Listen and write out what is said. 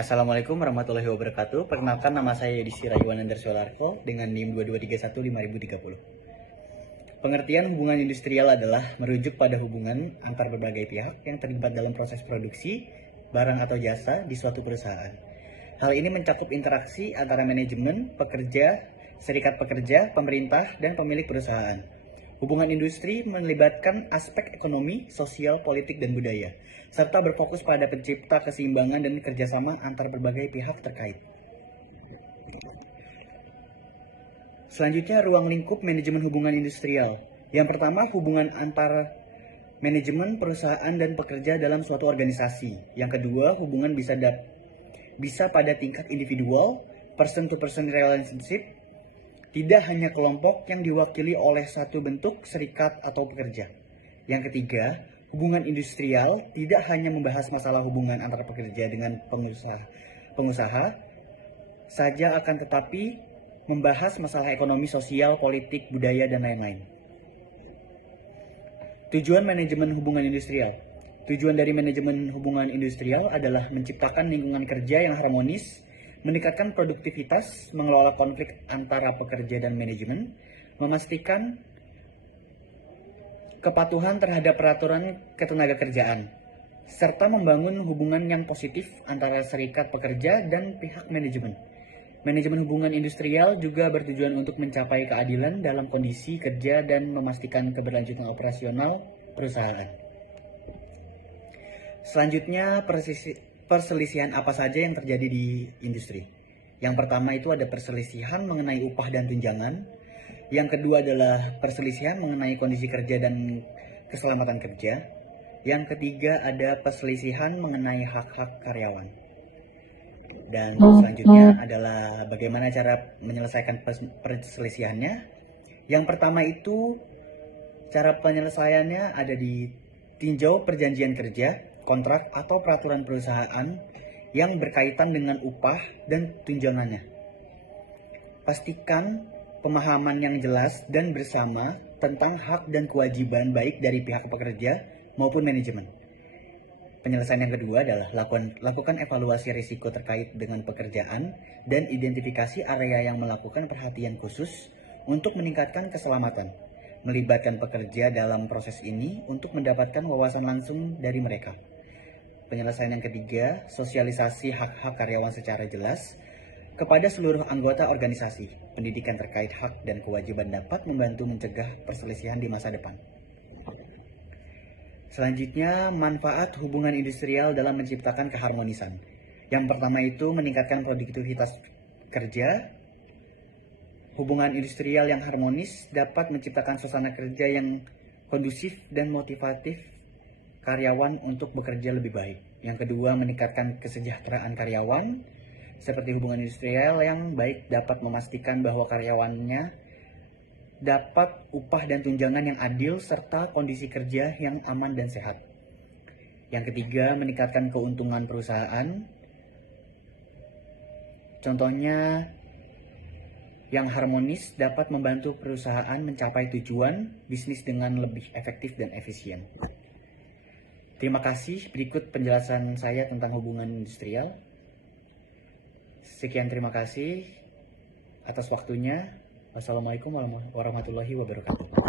Assalamualaikum warahmatullahi wabarakatuh. Perkenalkan, nama saya Yudhistira Rayuan Solarko dengan NIM 22315030. Pengertian hubungan industrial adalah merujuk pada hubungan antar berbagai pihak yang terlibat dalam proses produksi barang atau jasa di suatu perusahaan. Hal ini mencakup interaksi antara manajemen, pekerja, serikat pekerja, pemerintah, dan pemilik perusahaan. Hubungan industri melibatkan aspek ekonomi, sosial, politik, dan budaya, serta berfokus pada pencipta keseimbangan dan kerjasama antar berbagai pihak terkait. Selanjutnya, ruang lingkup manajemen hubungan industrial. Yang pertama, hubungan antar manajemen, perusahaan, dan pekerja dalam suatu organisasi. Yang kedua, hubungan bisa pada tingkat individual, person-to-person relationship, tidak hanya kelompok yang diwakili oleh satu bentuk serikat atau pekerja. Yang ketiga, hubungan industrial tidak hanya membahas masalah hubungan antara pekerja dengan pengusaha saja, akan tetapi membahas masalah ekonomi, sosial, politik, budaya, dan lain-lain. Tujuan manajemen hubungan industrial. Tujuan dari manajemen hubungan industrial adalah menciptakan lingkungan kerja yang harmonis, meningkatkan produktivitas, mengelola konflik antara pekerja dan manajemen, memastikan kepatuhan terhadap peraturan ketenagakerjaan, serta membangun hubungan yang positif antara serikat pekerja dan pihak manajemen. Manajemen hubungan industrial juga bertujuan untuk mencapai keadilan dalam kondisi kerja dan memastikan keberlanjutan operasional perusahaan. Selanjutnya, perselisihan apa saja yang terjadi di industri. Yang pertama itu ada perselisihan mengenai upah dan tunjangan. Yang kedua adalah perselisihan mengenai kondisi kerja dan keselamatan kerja. Yang ketiga ada perselisihan mengenai hak-hak karyawan. Dan selanjutnya adalah bagaimana cara menyelesaikan perselisihannya. Yang pertama itu cara penyelesaiannya ada di tinjau perjanjian kerja, kontrak atau peraturan perusahaan yang berkaitan dengan upah dan tunjangannya. Pastikan pemahaman yang jelas dan bersama tentang hak dan kewajiban baik dari pihak pekerja maupun manajemen. Penyelesaian yang kedua adalah lakukan evaluasi risiko terkait dengan pekerjaan dan identifikasi area yang melakukan perhatian khusus untuk meningkatkan keselamatan. Melibatkan pekerja dalam proses ini untuk mendapatkan wawasan langsung dari mereka. Penyelesaian yang ketiga, sosialisasi hak-hak karyawan secara jelas kepada seluruh anggota organisasi. Pendidikan terkait hak dan kewajiban dapat membantu mencegah perselisihan di masa depan. Selanjutnya, manfaat hubungan industrial dalam menciptakan keharmonisan. Yang pertama itu meningkatkan produktivitas kerja. Hubungan industrial yang harmonis dapat menciptakan suasana kerja yang kondusif dan motivatif karyawan untuk bekerja lebih baik. Yang kedua, meningkatkan kesejahteraan karyawan. Seperti hubungan industrial yang baik dapat memastikan bahwa karyawannya dapat upah dan tunjangan yang adil serta kondisi kerja yang aman dan sehat. Yang ketiga, meningkatkan keuntungan perusahaan. Contohnya, yang harmonis dapat membantu perusahaan mencapai tujuan bisnis dengan lebih efektif dan efisien. Terima kasih. Berikut penjelasan saya tentang hubungan industrial. Sekian, terima kasih atas waktunya. Wassalamualaikum warahmatullahi wabarakatuh.